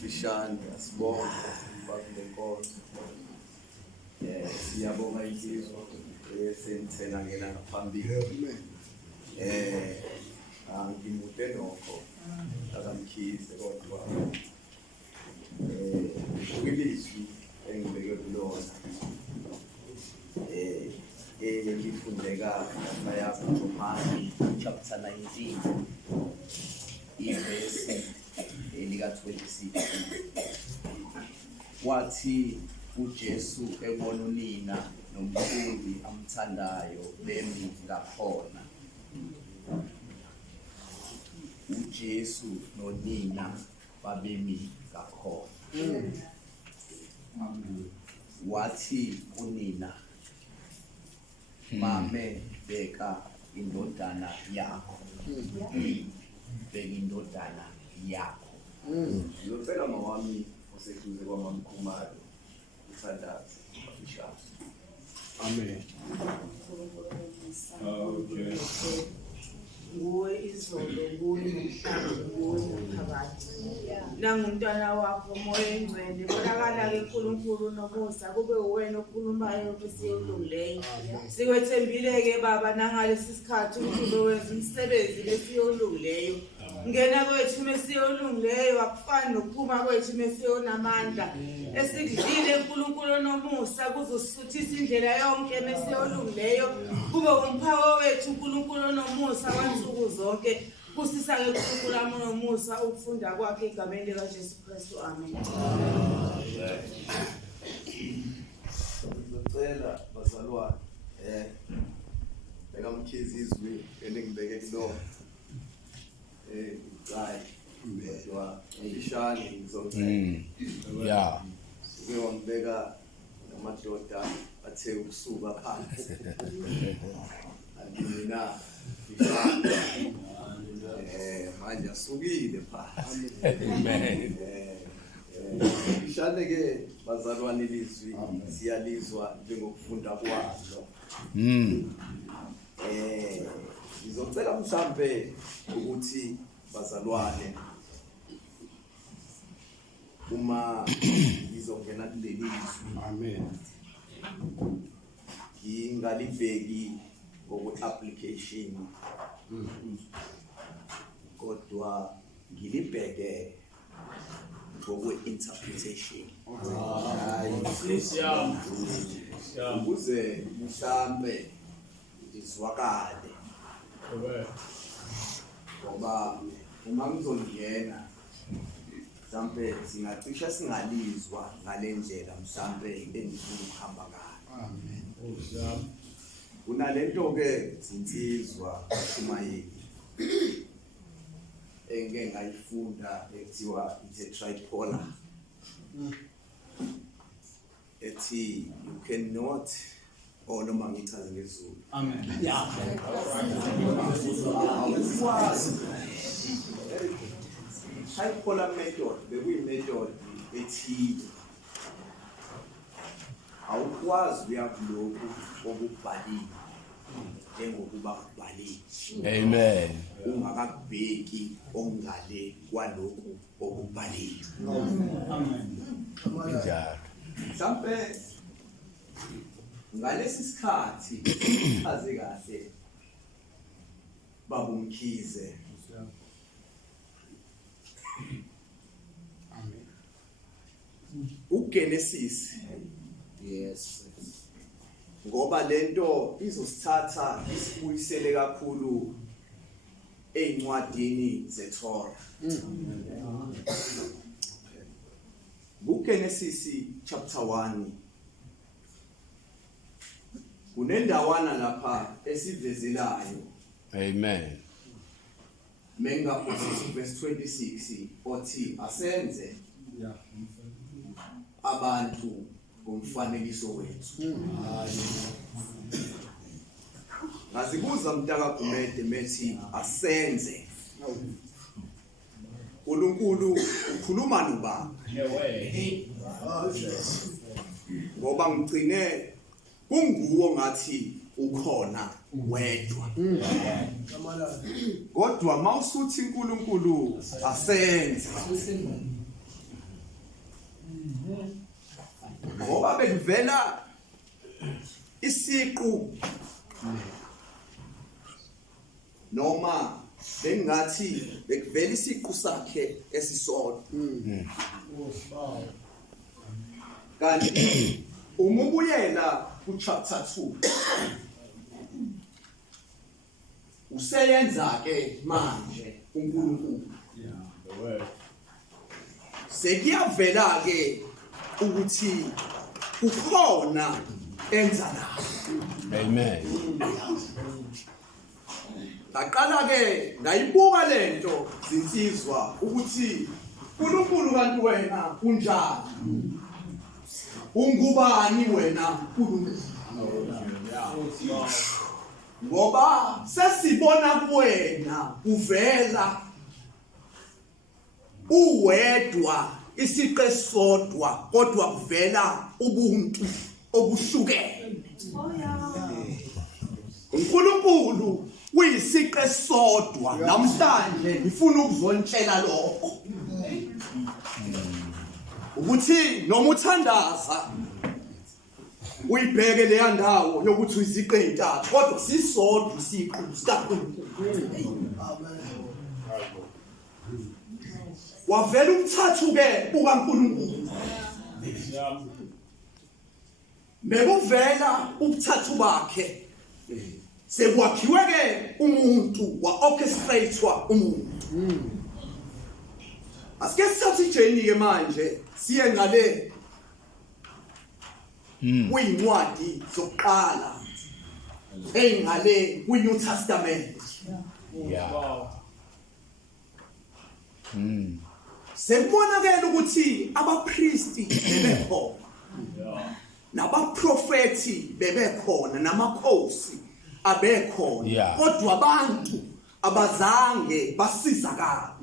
Fishane asibonga bakulenkonzo. Siyabonga insizwa esenzela ngena ngaphambili. Angimude nokho akamkhize kodwa kwilizwi engibeke kulona elifundeka John chapter 19 ivesi elika 26 wathi uJesu ebona unina nomfundi amthandayo bemi ngakhona. uJesu nonina babemi ngakhona. Wathi unina, mame beka indodana yakho. Beka indodana yakho. Ngiyocela mawami oseduze kwamamkhumalo uthandaze afishane. Amen. Okay. Nguwe izolo, nguwe nomhlaba, nguwe nomphakathi. Nangumntwana wakho moya engcwele, bonakala-ke uNkulunkulu nomusa, kube uwena okhulumayo besiyolungileyo. Sikwethembile-ke Baba nangalesi sikhathi umkhulu wenza umsebenzi lesiyolungileyo. Ngena kwethu mesiyolungileyo akufani nokuphuma kwethu mesiyonamandla. Esikudlile uNkulunkulu nomusa kuzosisuthisa indlela yonke mesiyolungileyo. Kube umphako wethu uNkulunkulu nomusa wansuku zonke. Kusisa-ke uNkulunkulu nomusa ukufunda kwakhe egameni likaJesu Kristu. Amen. Ngicela bazalwane bekamkhize izwi elingibeke kulona. Hayi kodwa ngishane ngizocela. Yeah. Ngiyongibeka namadoda athe ukusuka phansi. Angina manje asukile phansi. Amen. Ngishane-ke bazalwane ilizwi siyalizwa njengokufunda kwalo. Ngizocela mhlambe ukuthi bazalwane uma ngizongena kuleli izwi. Amen. Ngingalibheki ngoku-application kodwa ngilibheke ngokwe-interpretation. Ukuze mhlambe izwakale. Ngoba uma ngizongena mhlambe singacisha singalizwa ngale ndlela mhlambe engifuna ukuhamba ngayo. Amen. Kunalento-ke zinsizwa kumayini engike ngayifunda ekuthiwa i-tripolar. Ethi you cannot noma ngichaze ngesiZulu. Amen. Tripolar method bekuyi-method ethile. Awukwazi ukuya kulokhu okubhaliwe njengokuba kubhaliwe. Amen. Ungakabheki ongale kwalokhu okubhaliwe. Amen. Njalo. Mhlambe ngalesi sikhathi chaze kahle babumkhize. Amen. uGenesis. Yes. Ngoba lento izosithatha isibuyisele kakhulu eincwadini zeTorah. uGenesis chapter 1 kunendawana lapha esivezelayo. Amen. Mengaphosisi verse 26 othi asenze abantu ngomfanekiso wethu. Ngazibuza mntaka Gumede methi asenze. uNkulunkulu ukhuluma nobaba. Ngoba ngicine kunguwo ngathi ukhona wedwa. Kodwa mawusuthi uNkulunkulu asenze ngoba bekuvela isiqu noma bengathi bekuvela isiqu sakhe esisodwa. Kanti uma ubuyela ku-chapter 2 useyenza ke manje uNkulunkulu sekuyavela ke ukuthi ukhona enza nayo. Amen. Ngaqala ke ngayibuka lento zinsizwa ukuthi uNkulunkulu kanti wena unjani? Ungubani wena uNkulunkulu? Ngoba sesibona kuwena uvela uwedwa isiqe sodwa kodwa kuvela ubuntu obuhlukene. uNkulunkulu uyisiqe sodwa. Namhlanje ngifuna ukuzontshela lokho ukuthi noma uthandaza uyibheke leya ndawo yokuthi uyiziqe ezintathu kodwa sisodwa isiqu sikaNkulunkulu. Wavela ukuthathu ke ukaNkulunkulu. Bekuvela ukuthathu bakhe sekwakhiwe ke umuntu wa-orchestratewa umuntu. Asike sithathe ijeni ke manje siye ngale kwincwadi zokuqala engale kwi-New Testament. Yeah. Sekubonakala ukuthi abapristi bebekhona, nabaprofethi bebekhona, namakhosi abekhona, kodwa abantu abazange basizakala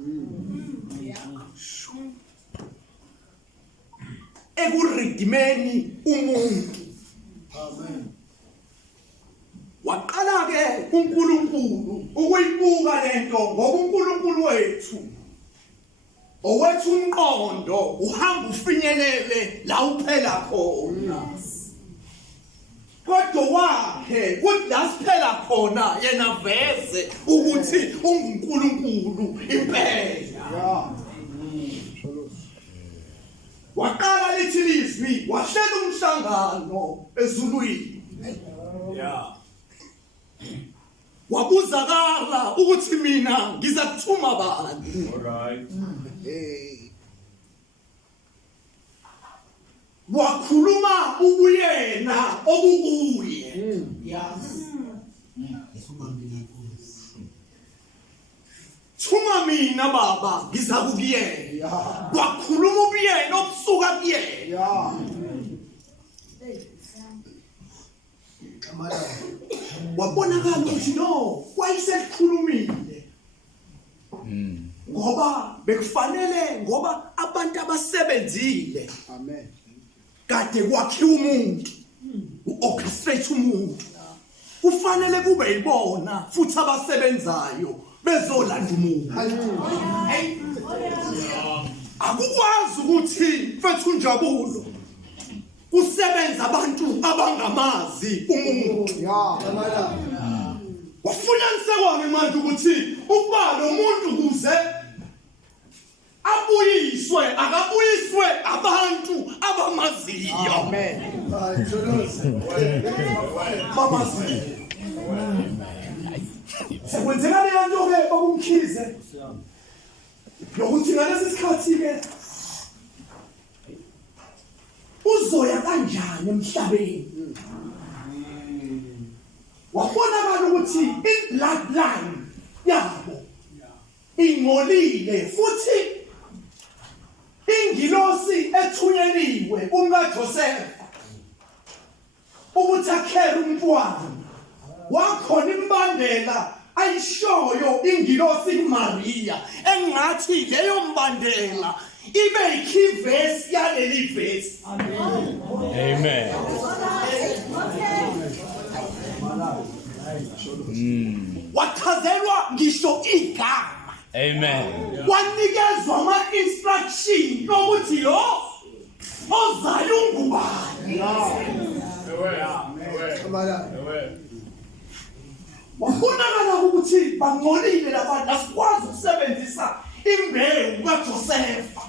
ekuridimeni umuntu. Waqala ke uNkulunkulu ukuyibuka lento ngoba uNkulunkulu wethu owethu umqondo uhamba ufinyelele la uphela khona. Kodwa wakhe kuthi la siphela khona yena veze ukuthi unguNkulunkulu impela. Waqala lithi lizwi wahlela umhlangano ezulwini. Wabuzakala ukuthi mina ngiza kuthuma bani. Wakhuluma ubuyena obukuye. Thuma mina baba ngiza kukuyena. Wakhuluma ubuyena obusuka kuyena. Wabonakala ukuthi no wayeselikhulumile. Ngoba bekufanele ngoba abantu abasebenzile. Amen. Kade kwakhiwa umuntu, u-orchestrate umuntu. Kufanele kube yibona futhi abasebenzayo bezolanda umuntu. Akukwazi ukuthi mfethu uNjabulo kusebenza abantu abangamazi umuntu. Wafunyanise kwami manje ukuthi ukuba lo muntu kuze abuyiswe akabuyiswe abantu abamaziyo. Amen. Bamaziyo. Sekwenzeka le nto ke okumkhize. Nokuthi ngalesi sikhathi ke uzoya kanjani emhlabeni. Wabonakala ukuthi i-bloodline yabo ingcolile futhi ingilosi ethunyeliwe uMkaJosefa ukuthi akhele umntwana wakhona imbandela ayishoyo ingilosi kuMaria engathi leyo mbandela ibe ikey verse yaleli verse. Amen. wachazelwa ngisho igama, Amen. wanikezwa ama-instruction ukuthi lo ozayo ungubani. Wabonakala ukuthi bangcolile labantu, asikwazi ukusebenzisa imbewu kaJosefa.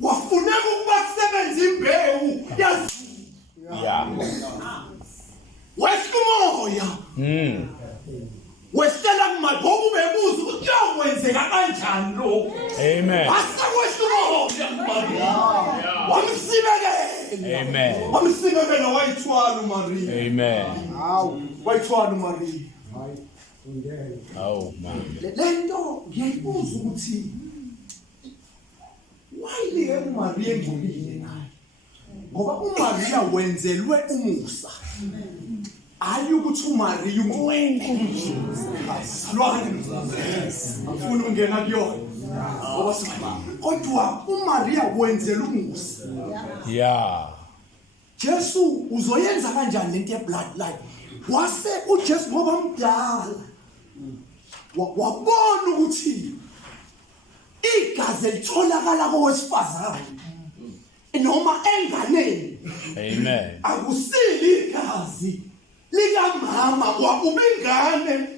Wafuneka ukuba kusebenza imbewu Yeah. wesimoya wesela kumathi bokubebuza ukuthi kuyokwenzeka kanjani lokho. Amen. Asekwesimoya wamsibekela. Amen. Wamsibekela wayithwala uMaria. Amen. Wayithwala uMaria. Oh man. Lento ngiyayibuza ukuthi wayile uMaria engcolile naye. Ngoba uMaria wenzelwe umusa. Hayi ukuthi uMaria ungcwele. Salwane. Afuna ungena kuyona. Ngoba kodwa uMaria wenzelwe umusa. Yeah. Jesu uzoyenza kanjani lento ye-bloodline? Wase uJesu ngoba mdala wabona ukuthi igazi elitholakala kowesifazane noma enganeni Amen. akusili igazi likamama kwakuba ingane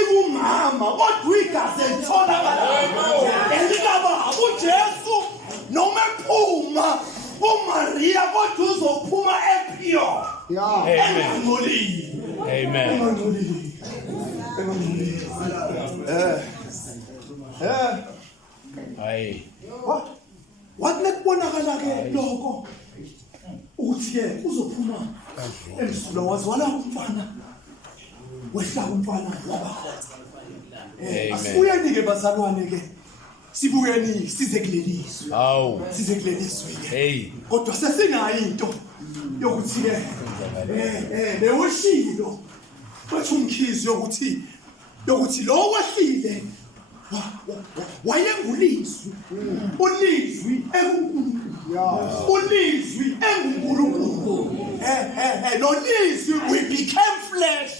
ikumama, kodwa igazi elitholakala elikababa. UJesu noma ephuma uMaria kodwa uzophuma epure. Amen. Amen. Aye. Wathi nekubonakala ke lokho ukuthi ke uzophuma emsulwa wazwala umfana wehla umfana wabakhona. Asibuyeni ke bazalwane ke sibuyeni size kuleliswe. Oh. Size kuleliswe ke. Hey. Kodwa sesinayo into yokuthi ke lewoshilo bathi umkhizi yokuthi lo wehlile wayengulizwi, ulizwi enguNkulunkulu, ulizwi enguNkulunkulu. Lo lizwi we became flesh.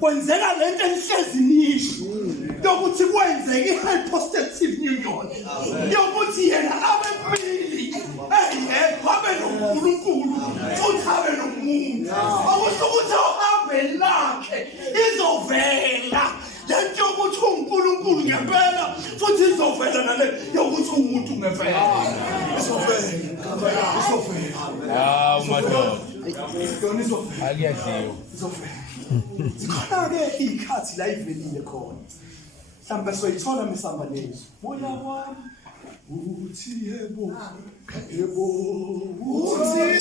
Kwenzeka lento enhlezi nisho yokuthi kwenzeka i-hypostatic union yokuthi yena abemibili abe noNkulunkulu futhi abe nomuntu. Akusho ukuthi uhambe lakhe izovela lento yokuthi uNkulunkulu ngempela futhi izovela nale yokuthi umuntu ngempela. Izovela. Ah, my God. Izovela. Akuyadliwa. Zikhona-ke iy'khathi la ivelile khona. Mhlawumbe soyithola misambanezi. Moya wami uthi yebo, yebo, uthi yebo.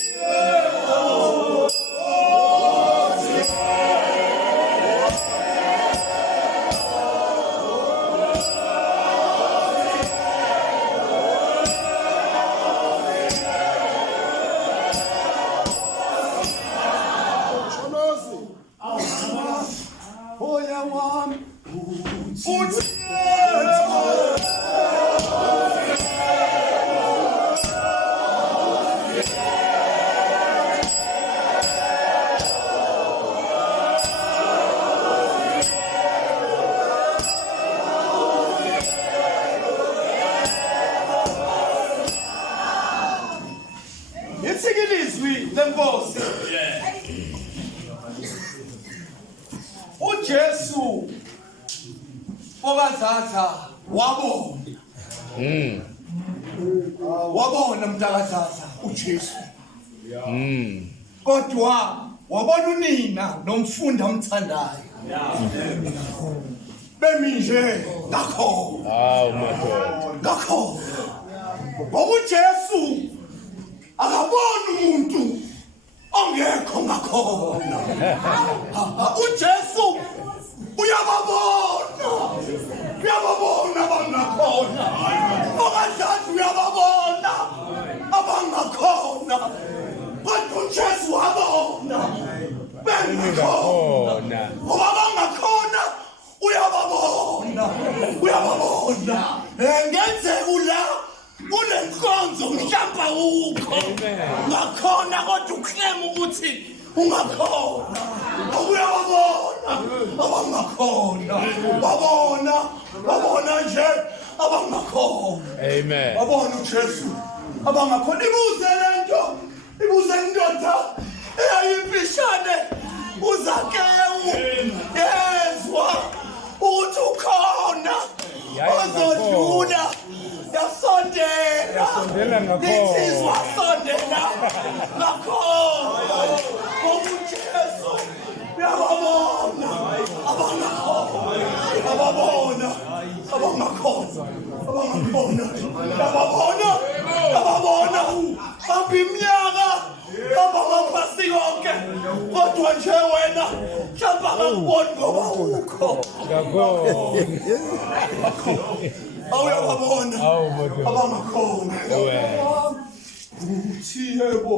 Moya wami uthi yebo. Yethikilizwi lenkosi. uJesu okazatha wabona. Wabona mntakazatha uJesu. Kodwa wabona unina nomfundi amthandayo. Bemi nje ngakho. Oh my God. Ngakho. uJesu akabona umuntu ongekho ngakhona. uJesu uyababona abangakhona. Okadlala uyababona abangakhona. Kodwa uJesu wabona bengakhona. Ngoba abangakhona uyababona. Ngenzeka la kunenkonzo mhlawumbe ukho ngakhona kodwa uklema ukuthi ungakhona uyababona babona nje abangakhona Amen. babona uJesu abangakhona ibuze indoda eyayimfishane uZakewu yezwa ukuthi ukhona ozodlula Yasondela ngakhona. insizwa sondela ngakhona uJesu uyababona abangakhona abiminyaka abangapasi konke kodwa nje wena mhlawumbe akakuboni ngoba ukho awuyababona abangakhona uthi yebo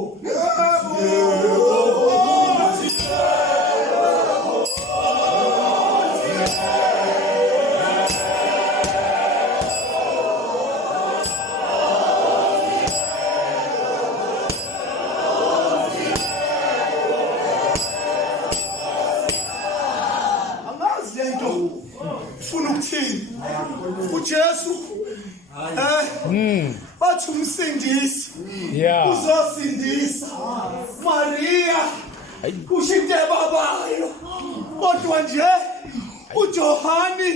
uJesu bathi umsindisi uzosindisa Maria kushite babayo kodwa nje uJohani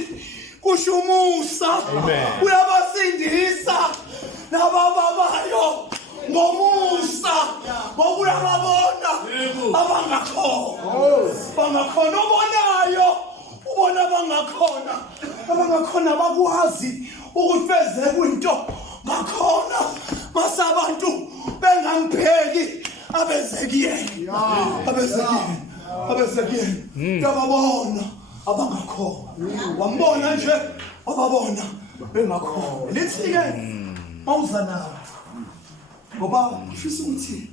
kushumusa uyabasindisa nababayo ngomusa ngokuyababona abangakhona ubonayo ubona abangakhona bakwazi ukuthi beze kwinto ngakhona masabantu bengampheki abezekiyeni yababona abangakhona wambona nje wababona bengakhona lithi-ke mawuza nawe ngoba ufisa ukuthi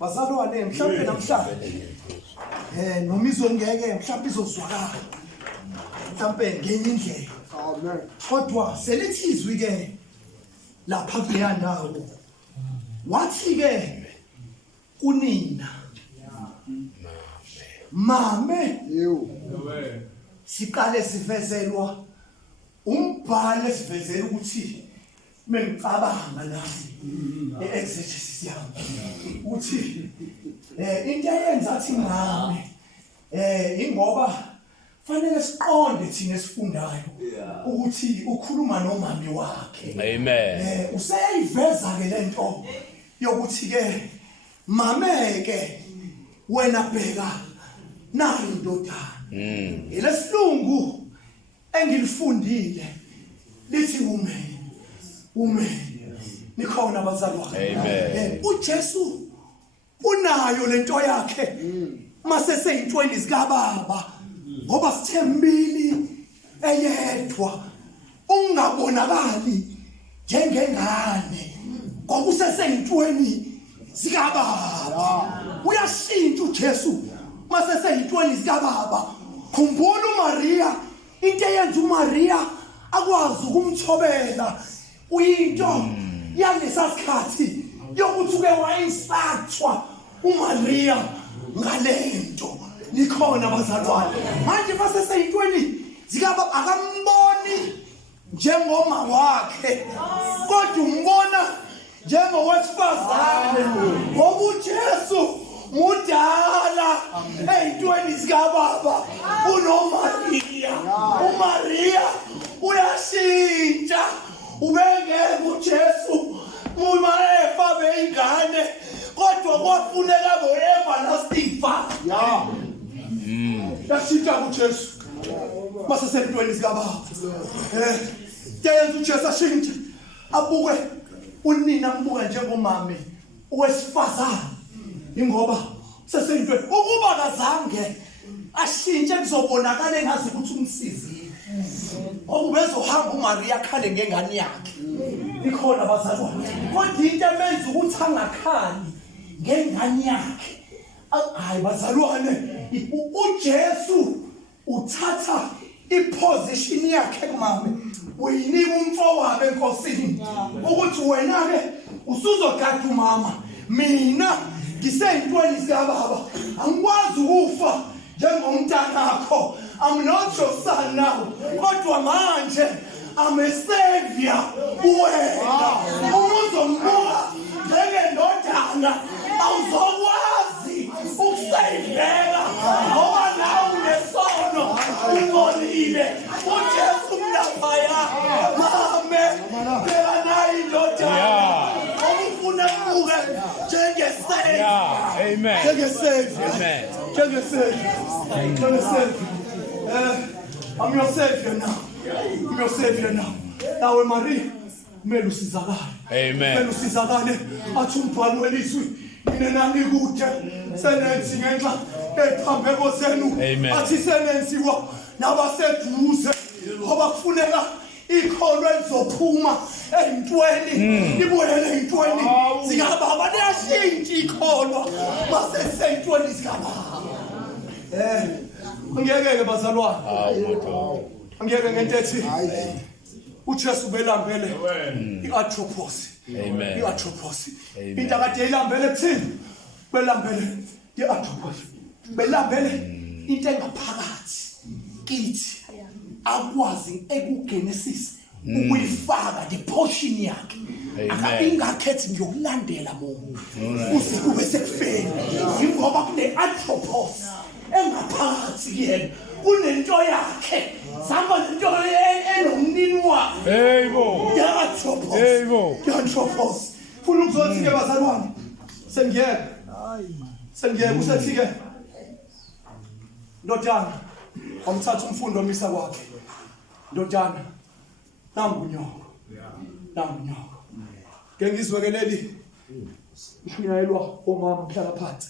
bazalwane mhlawumbe namhlanje noma izongeke mhlawumbe izozwakala mhlawumbe ngenye indlela kodwa selithi izwi-ke lapha kuleya ndawo wathi-ke kunina mame siqale sivezelwa umbhalo esivezela ukuthi mengicabanga nami e-exegesis yami ukuthi into eyenza athi ngami ingoba fanele siqonde thina esifundayo ukuthi ukhuluma nomami wakhe. Amen. Useyiveza ke lento yokuthi ke mame-ke wena bheka nayo indodana. Lesilungu engilifundile lithi umene nikhona bazalwane. Amen. uJesu unayo lento yakhe mase seyintweni zika baba ngoba sithembili eyedwa ungabonakali njengengane ngoba useseyintweni zika baba uyashintsha uJesu mase seyintweni zika baba. Khumbula uMaria into eyenza uMaria akwazi ukumthobela uyinto yalesa sikhathi yokuthi uke wayisathwa uMaria ngalento. Nikhona bazalwane manje mase seyintweni zika baba akamboni njengoma wakhe kodwa umbona njengowesifazane ngoba uJesu mudala eyintweni zika baba unoMaria. uMaria uyashintsha ubengeke uJesu uma efa beyingane kodwa kwafuneka bo-everlasting father. Yashintsha uJesu mase sentweni zika baba. Yenza uJesu ashintshe abuke unina ambuke njengomame owesifazane ingoba sesentweni ukuba kazange ashintshe kuzobonakala engazi ukuthi umsizile ngoba bezohamba uMaria akhale ngengane yakhe. Ikhona bazalwane kodwa into emenza ukuthi angakhali ngengane yakhe hayi bazalwane uJesu uthatha iposition yakhe kumame uyinika umfowabo enkosini ukuthi wena ke usuzogada umama mina ngiseyintweni zikababa angikwazi ukufa njengomntanakho. I'm not your son now kodwa manje I'm a savior wena uzombuka njengendodana awuzokwazi ukusayivela ngoba nawe unesono ungcolile uJesu mlaphaya mame phela nayo indodana omufuna kubuke njengesavior. Yeah. Amen. Njengesavior. Amen. I'm your savior now. I'm your savior now. Nawe Maria, kumele usizakale. Amen. Kumele usizakale. Athi umbhalo welizwi inenani kude senenzi ngenxa ephambeko senu. Amen. Athi senenziwa nabaseduze ngoba kufuneka ikholwa elizophuma eyintweni libuyele eyintweni zikababa liyashintsha ikholwa maseseyintweni zikababa. Angeke bazalwane. Angeke ngentethi uJesu belambele iatropos. Amen. Iatropos. Amen. Into akade ilambele kuthini? Belambele iatropos. Belambele into engaphakathi kithi akwazi ekuGenesis ukuyifaka the portion yakhe. Akabingakhethi ngiyokulandela momuntu uze kube sekufeni ngoba kune atropos engaphakathi kuyena kunento yakhe samba lento enomnini wakhe. Yebo. Yatropos. Yebo. Yatropos. Funa ukuzothi ke bazalwane sengiyeke usethi ke ndodana wamthatha umfundo omisa kwakhe. Ndodana nangu unyoko. Ke ngizwekeleli ishunyayelwa omama mhlala phansi.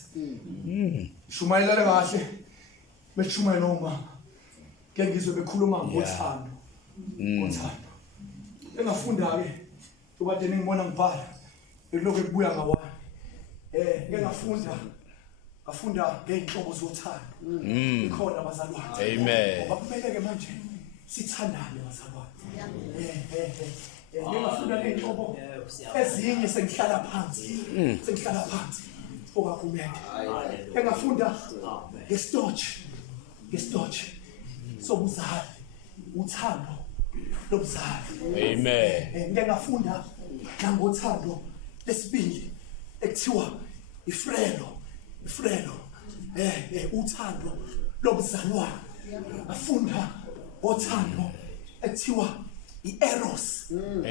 Shumayelele kahle beshumayela omama. Ke ngizwe bekhuluma ngothando. Ngothando. Engafunda ke ubade ningibona ngibhala elokho ekubuya ngawani. Ke ngafunda ngeinhlobo zothando. Ikhona bazalwane. Amen. Ngoba kumele ke manje sithandane bazalwane. Ngingafunda ngeinhlobo ezinye sengihlala phansi. Okakumele. Engafunda ngesitotshi sobuzali, uthando lobuzali. Amen. Ngingafunda nangothando lesibili ekuthiwa ifrelo. Uthando lobuzalwane. Afunda ngothando ekuthiwa i-eros.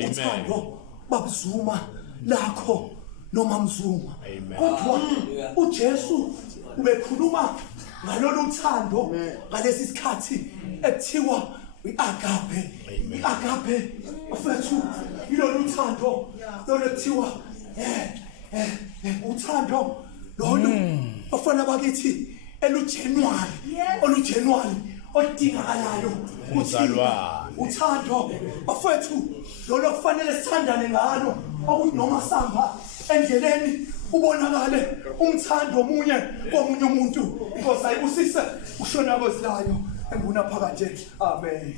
Uthando babuzuma lakho noma mzuma. Kodwa uJesu ubekhuluma ngalolu thando ngalesi sikhathi ekuthiwa i-agape. I-agape mfethu ilolu thando lolu ekuthiwa uthando lolu bafana bakithi olugenuine odingakalayo uthando bafethu lolu kufanele sithandane ngalo okunoma samba endleleni ubonakale umthando omunye komunye umuntu. Inkosi ayibusise ushona kwezilayo enguna phakanje. Amen.